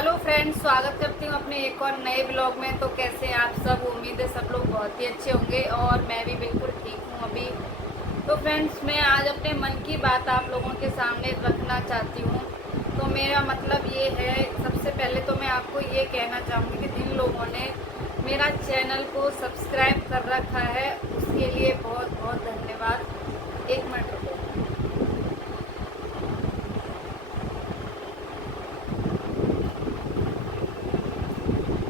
Hello friends, स्वागत करती हूँ अपने एक और नए ब्लॉग में। तो कैसे हैं आप सब? उम्मीद है सब लोग बहुत ही अच्छे होंगे और मैं भी बिल्कुल ठीक हूँ अभी। तो फ्रेंड्स, मैं आज अपने मन की बात आप लोगों के सामने रखना चाहती हूँ। तो मेरा मतलब ये है, सबसे पहले तो मैं आपको ये कहना चाहूँगी कि जिन लोगों ने मेरा चैनल को सब्सक्राइब कर रखा है उसके लिए बहुत बहुत धन्यवाद। एक मिनट रुको।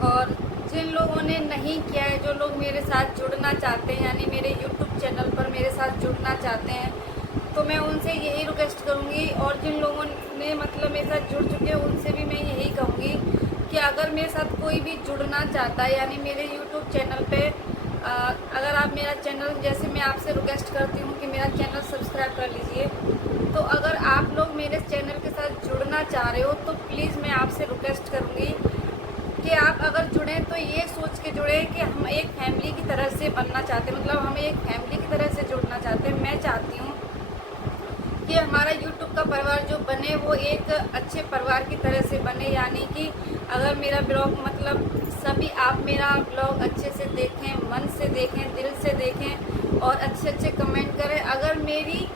और जिन लोगों ने नहीं किया है, जो लोग मेरे साथ जुड़ना चाहते हैं, यानी मेरे यूट्यूब चैनल पर मेरे साथ जुड़ना चाहते हैं, तो मैं उनसे यही रिक्वेस्ट करूँगी। और जिन लोगों ने मतलब मेरे साथ जुड़ चुके हैं उनसे भी मैं यही कहूँगी कि अगर मेरे साथ कोई भी जुड़ना चाहता है, यानी मेरे यूट्यूब चैनल पे अगर आप मेरा चैनल, जैसे मैं आपसे रिक्वेस्ट करती हूँ कि मेरा चैनल सब्सक्राइब कर लीजिए, तो अगर आप लोग मेरे चैनल के साथ जुड़ना चाह रहे हो तो प्लीज़ मैं आपसे रिक्वेस्ट करूँगी कि आप अगर जुड़ें तो ये सोच के जुड़ें कि हम एक फैमिली की तरह से बनना चाहते हैं, मतलब हम एक फैमिली की तरह से जुड़ना चाहते हैं। मैं चाहती हूँ कि हमारा यूट्यूब का परिवार जो बने वो एक अच्छे परिवार की तरह से बने, यानी कि अगर मेरा ब्लॉग मतलब सभी आप मेरा ब्लॉग अच्छे से देखें, मन से देखें, दिल से देखें और अच्छे अच्छे कमेंट करें। अगर मेरी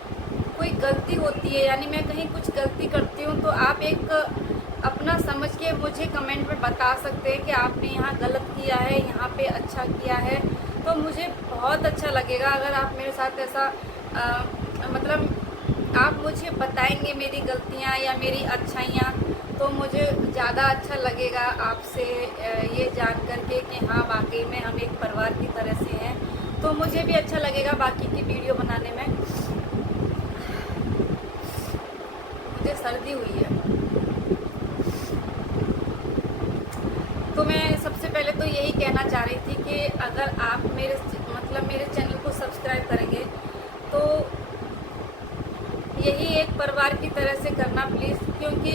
कोई गलती होती है, यानी मैं कहीं कुछ गलती करती हूँ, तो आप एक अपना समझ के मुझे कमेंट में बता सकते हैं कि आपने यहाँ गलत किया है, यहाँ पे अच्छा किया है। तो मुझे बहुत अच्छा लगेगा अगर आप मेरे साथ ऐसा मतलब आप मुझे बताएंगे मेरी गलतियाँ या मेरी अच्छाइयाँ, तो मुझे ज़्यादा अच्छा लगेगा आपसे ये जान करके कि हाँ वाकई में हम एक परिवार की तरह से हैं। तो मुझे भी अच्छा लगेगा बाकी की वीडियो बनाने में। मुझे सर्दी हुई है। तो मैं सबसे पहले तो यही कहना चाह रही थी कि अगर आप मेरे चैनल को सब्सक्राइब करेंगे तो यही एक परिवार की तरह से करना प्लीज़, क्योंकि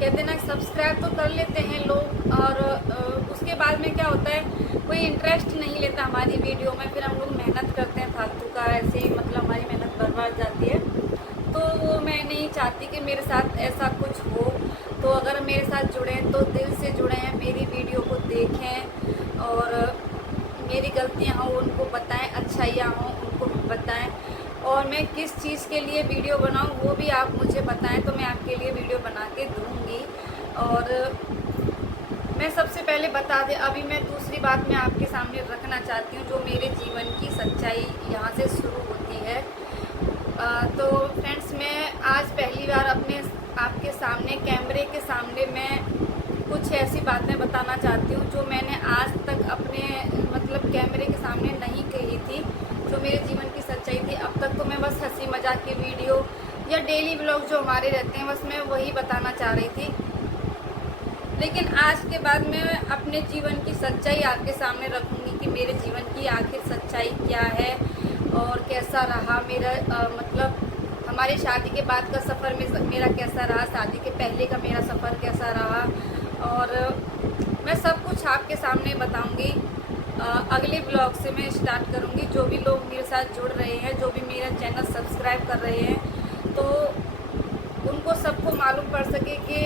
कहते ना सब्सक्राइब तो कर लेते हैं लोग और उसके बाद में क्या होता है, कोई इंटरेस्ट नहीं लेता हमारी वीडियो में, फिर हम लोग मेहनत करते हैं फालतू का, ऐसे ही मतलब हमारी मेहनत बर्बाद जाती है। तो वो मैं नहीं चाहती कि मेरे साथ ऐसा कुछ हो। तो अगर मेरे साथ जुड़ें तो दिल से जुड़ें, मेरी वीडियो को देखें और मेरी गलतियाँ हों उनको बताएं, अच्छाइयाँ हों उनको बताएं, और मैं किस चीज़ के लिए वीडियो बनाऊं वो भी आप मुझे बताएं, तो मैं आपके लिए वीडियो बना के दूँगी। और मैं सबसे पहले बता दें, अभी मैं दूसरी बात मैं आपके सामने रखना चाहती हूँ, जो मेरे जीवन की सच्चाई यहाँ से शुरू होती है। तो फ्रेंड्स, मैं आज पहली बार अपने आपके सामने कैमरे के सामने मैं कुछ ऐसी बातें बताना चाहती हूँ जो मैंने आज तक अपने मतलब कैमरे के सामने नहीं कही थी, जो मेरे जीवन की सच्चाई थी। अब तक तो मैं बस हंसी मजाक की वीडियो या डेली व्लॉग जो हमारे रहते हैं बस मैं वही बताना चाह रही थी, लेकिन आज के बाद मैं अपने जीवन की सच्चाई आपके सामने रखूँगी कि मेरे जीवन की आखिर सच्चाई क्या है और कैसा रहा मेरा मतलब हमारी शादी के बाद का सफ़र मेरा कैसा रहा, शादी के पहले का मेरा सफ़र कैसा रहा, और मैं सब कुछ आपके सामने बताऊंगी। अगले ब्लॉग से मैं स्टार्ट करूंगी। जो भी लोग मेरे साथ जुड़ रहे हैं, जो भी मेरा चैनल सब्सक्राइब कर रहे हैं, तो उनको सबको मालूम पड़ सके कि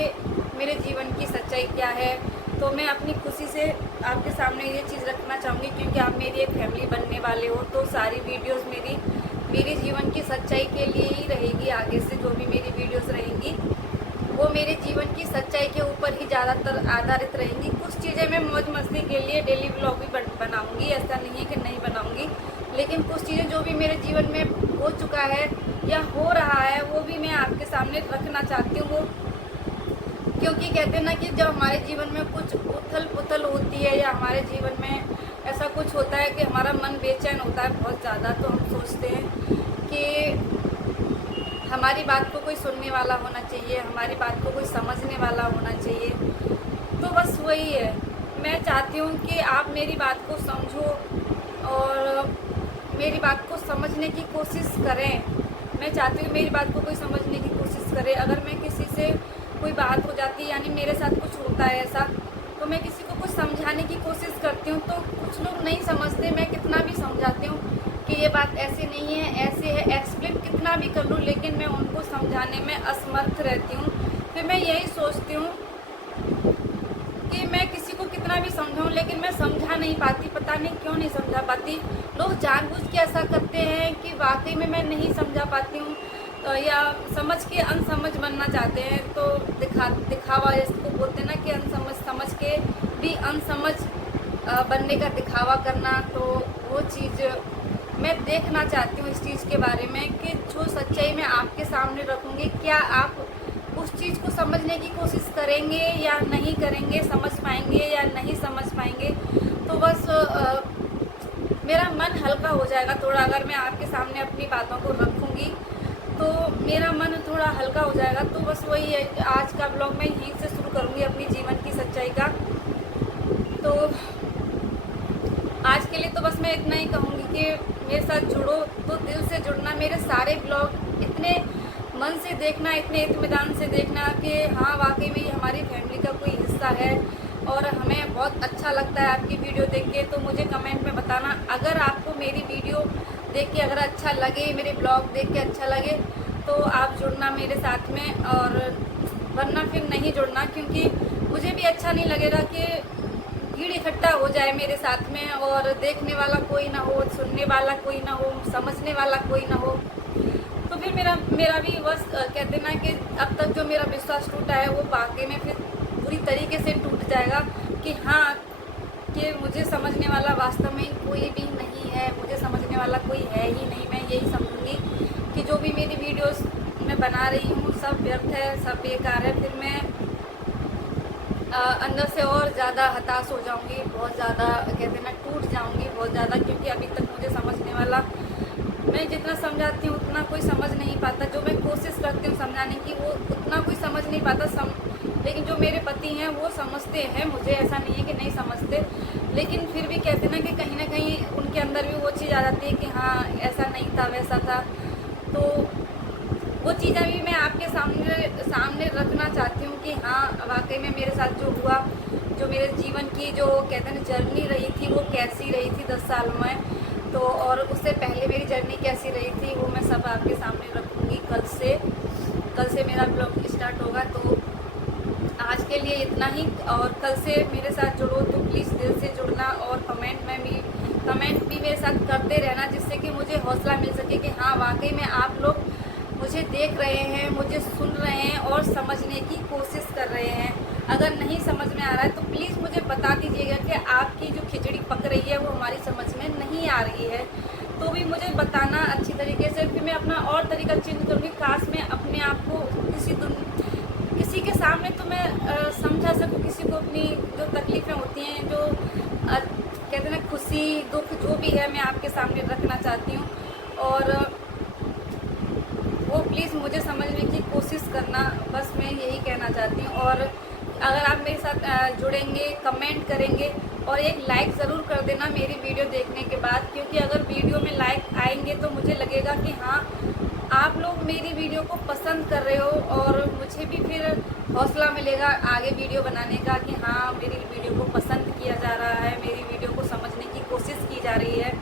मेरे जीवन की सच्चाई क्या है। तो मैं अपनी खुशी से आपके सामने ये चीज़ रखना चाहूँगी, क्योंकि आप मेरी एक फैमिली बनने वाले हो, तो सारी वीडियोस मेरी जीवन की सच्चाई के लिए ही रहेगी। आगे से जो भी मेरी वीडियोस रहेंगी वो मेरे जीवन की सच्चाई के ऊपर ही ज़्यादातर आधारित रहेंगी। कुछ चीज़ें मैं मौज मस्ती के लिए डेली व्लॉग भी बनाऊँगी, ऐसा नहीं है कि नहीं बनाऊँगी, लेकिन कुछ चीज़ें जो भी मेरे जीवन में हो चुका है या हो रहा है वो भी मैं आपके सामने रखना चाहती हूँ। वो क्योंकि कहते हैं ना कि जब हमारे जीवन में कुछ उथल पुथल होती है या हमारे जीवन में ऐसा कुछ होता है कि हमारा मन बेचैन होता है बहुत ज़्यादा, तो हम सोचते हैं कि हमारी बात को कोई सुनने वाला होना चाहिए, हमारी बात को कोई समझने वाला होना चाहिए। तो बस वही है, मैं चाहती हूँ कि आप मेरी बात को समझो और मेरी बात को समझने की कोशिश करें। मैं चाहती हूँ मेरी बात को कोई समझने की कोशिश करे। अगर मैं किसी से कोई बात हो जाती है, यानी मेरे साथ कुछ होता है ऐसा, तो मैं किसी को कुछ समझाने की कोशिश करती हूँ, तो कुछ लोग नहीं समझते। मैं कितना भी समझाती हूँ कि ये बात ऐसे नहीं है, ऐसे है, एक्सप्लेन कितना भी कर लूँ, लेकिन मैं उनको समझाने में असमर्थ रहती हूँ। फिर मैं यही सोचती हूँ कितना भी समझाऊं लेकिन मैं समझा नहीं पाती, पता नहीं क्यों नहीं समझा पाती। लोग जानबूझ के ऐसा करते हैं कि वाकई में मैं नहीं समझा पाती हूँ, तो या समझ के अनसमझ बनना चाहते हैं, तो दिखावा इसको बोलते हैं ना कि अनसमझ समझ के भी अनसमझ बनने का दिखावा करना। तो वो चीज़ मैं देखना चाहती हूँ इस चीज़ के बारे में कि जो सच्चाई मैं आपके सामने रखूँगी, क्या आप उस चीज़ को समझने की कोशिश करेंगे या नहीं करेंगे, समझ पाएंगे या नहीं समझ पाएंगे। तो बस मेरा मन हल्का हो जाएगा थोड़ा, अगर मैं आपके सामने अपनी बातों को रखूँगी तो मेरा मन थोड़ा हल्का हो जाएगा। तो बस वही है, आज का ब्लॉग मैं यहीं से शुरू करूँगी अपनी जीवन की सच्चाई का। तो आज के लिए तो बस मैं इतना ही कहूँगी कि मेरे साथ जुड़ो, तो दिल से जुड़ना, मेरे सारे ब्लॉग इतने मन से देखना, इतने इत्मीनान से देखना कि हाँ वाकई में ये हमारी फैमिली का कोई हिस्सा है और हमें बहुत अच्छा लगता है आपकी वीडियो देख के। तो मुझे कमेंट में बताना अगर आपको मेरी वीडियो देख के अगर अच्छा लगे, मेरे ब्लॉग देख के अच्छा लगे, तो आप जुड़ना मेरे साथ में, और वरना फिर नहीं जुड़ना, क्योंकि मुझे भी अच्छा नहीं लगेगा कि भीड़ इकट्ठा हो जाए मेरे साथ में और देखने वाला कोई ना हो, सुनने वाला कोई ना हो, समझने वाला कोई ना हो। तो फिर मेरा भी बस कहते ना कि अब तक जो मेरा विश्वास टूटा है वो वाकई में फिर पूरी तरीके से टूट जाएगा कि हाँ, कि मुझे समझने वाला वास्तव में कोई भी नहीं है, मुझे समझने वाला कोई है ही नहीं। मैं यही समझूंगी कि जो भी मेरी वीडियोस मैं बना रही हूँ सब व्यर्थ है, सब बेकार है। फिर मैं अंदर से और ज़्यादा हताश हो जाऊंगी, बहुत ज़्यादा कहते ना टूट जाऊंगी बहुत ज़्यादा, क्योंकि अभी तक मुझे समझने वाला, मैं जितना समझाती हूँ उतना कोई समझ नहीं पाता। जो मैं कोशिश करती हूँ समझाने की वो उतना कोई समझ नहीं पाता। लेकिन जो मेरे पति हैं वो समझते हैं मुझे, ऐसा नहीं है कि नहीं समझते, लेकिन फिर भी कहते ना कि कहीं ना कहीं उनके अंदर भी वो चीज़ आ जाती है कि हाँ ऐसा नहीं था वैसा था। तो वो चीज़ें भी मैं आपके सामने रखना चाहती हूँ कि हाँ वाकई में मेरे साथ जो हुआ, जो मेरे जीवन की जो कहते हैं जर्नी रही थी वो कैसी रही थी 10 साल में, तो और उससे पहले मेरी जर्नी कैसी रही थी वो मैं सब आपके सामने रखूँगी। कल से मेरा ब्लॉग स्टार्ट होगा। तो आज के लिए इतना ही, और कल से मेरे साथ जुड़ो तो प्लीज़ दिल से जुड़ना, और कमेंट भी मेरे साथ करते रहना, जिससे कि मुझे हौसला मिल सके कि हाँ वाकई में आप लोग मुझे देख रहे हैं, मुझे सुन रहे हैं और समझने की कोशिश कर रहे हैं। अगर नहीं समझ में आ रहा है तो प्लीज़ मुझे बता दीजिएगा कि आपकी जो खिचड़ी पक रही है वो हमारी समझ में नहीं आ रही है, तो भी मुझे बताना अच्छी तरीके से। फिर मैं अपना और तरीका चेंज करूँगी, काश मैं अपने आप को किसी के सामने तो मैं समझा सकूँ, किसी को अपनी जो तकलीफ़ें होती हैं, जो कहते हैं ना खुशी दुख जो भी है मैं आपके सामने रखना चाहती हूँ, और वो प्लीज़ मुझे समझने की कोशिश करना, बस मैं यही कहना चाहती हूँ। और अगर आप मेरे साथ जुड़ेंगे, कमेंट करेंगे और एक लाइक ज़रूर कर देना मेरी वीडियो देखने के बाद, क्योंकि अगर वीडियो में लाइक आएंगे तो मुझे लगेगा कि हाँ आप लोग मेरी वीडियो को पसंद कर रहे हो, और मुझे भी फिर हौसला मिलेगा आगे वीडियो बनाने का कि हाँ मेरी वीडियो को पसंद किया जा रहा है, मेरी वीडियो को समझने की कोशिश की जा रही है,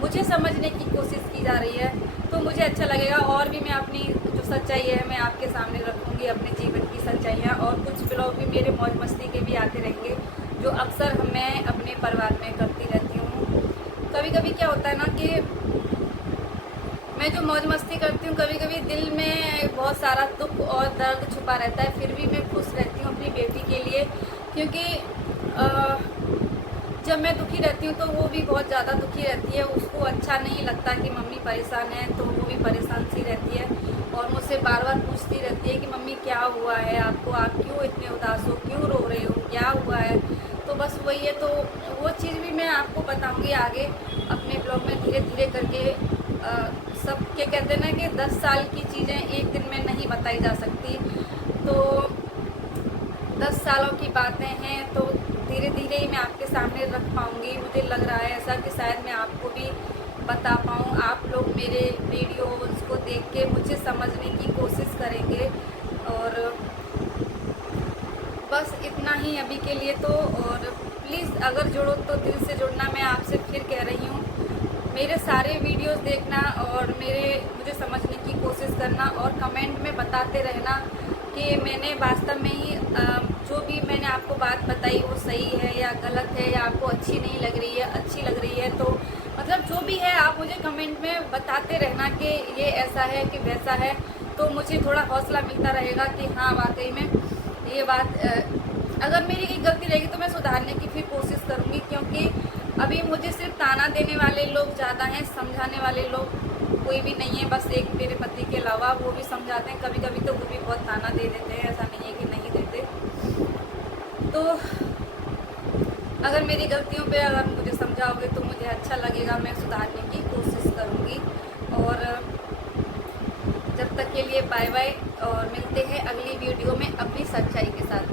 मुझे समझने की कोशिश की जा रही है, तो मुझे अच्छा लगेगा। और भी मैं अपनी जो सच्चाई है मैं आपके सामने रखूँगी, अपने जीवन की सच्चाइयाँ, और कुछ ब्लॉग भी मेरे मौज मस्ती के भी आते रहेंगे जो अक्सर मैं अपने परिवार में करती रहती हूँ। कभी कभी क्या होता है ना कि मैं जो मौज मस्ती करती हूँ, कभी कभी दिल में बहुत सारा दुख और दर्द छुपा रहता है, फिर भी मैं खुश रहती हूँ अपनी बेटी के लिए, क्योंकि जब मैं दुखी रहती हूँ तो वो भी बहुत ज़्यादा दुखी रहती है। उसको अच्छा नहीं लगता कि मम्मी परेशान है, तो वो भी परेशान सी रहती है और मुझसे बार बार पूछती रहती है कि मम्मी क्या हुआ है आपको, आप क्यों इतने उदास हो, क्यों रो रहे हो, क्या हुआ है। तो बस वही है, तो वो चीज़ भी मैं आपको बताऊँगी आगे अपने ब्लॉग में धीरे धीरे करके। सब के कहते हैं ना कि 10 साल की चीज़ें एक दिन में नहीं बताई जा सकती, तो 10 सालों की बातें हैं, तो धीरे धीरे ही मैं आपके सामने रख पाऊँगी। मुझे लग रहा है ऐसा कि शायद मैं आपको भी बता पाऊँ, आप लोग मेरे वीडियोज़ को देख के मुझे समझने की कोशिश करेंगे। और बस इतना ही अभी के लिए तो, और प्लीज़ अगर जुड़ो तो दिल से जुड़ना, मैं आपसे फिर कह रही हूँ। मेरे सारे वीडियोस देखना और मुझे समझने की कोशिश करना, और कमेंट में बताते रहना कि मैंने वास्तव में ही जो भी मैंने आपको बात बताई वो सही है या गलत है, या आपको अच्छी नहीं लग रही है, अच्छी लग रही है। तो मतलब जो भी है आप मुझे कमेंट में बताते रहना कि ये ऐसा है कि वैसा है, तो मुझे थोड़ा हौसला मिलता रहेगा कि हाँ वाकई में ये बात अगर मेरी कोई गलती रहेगी तो मैं सुधारने की फिर कोशिश करूँगी, क्योंकि अभी मुझे सिर्फ ताना देने वाले लोग ज़्यादा हैं, समझाने वाले लोग कोई भी नहीं है। बस एक मेरे पति के अलावा, वो भी समझाते हैं कभी कभी, तो वो भी बहुत ताना दे देते हैं, ऐसा नहीं है कि नहीं देते। तो अगर मेरी गलतियों पे अगर मुझे समझाओगे तो मुझे अच्छा लगेगा, मैं सुधारने की कोशिश करूँगी। और जब तक के लिए बाय बाय, और मिलते हैं अगली वीडियो में अपनी सच्चाई के साथ।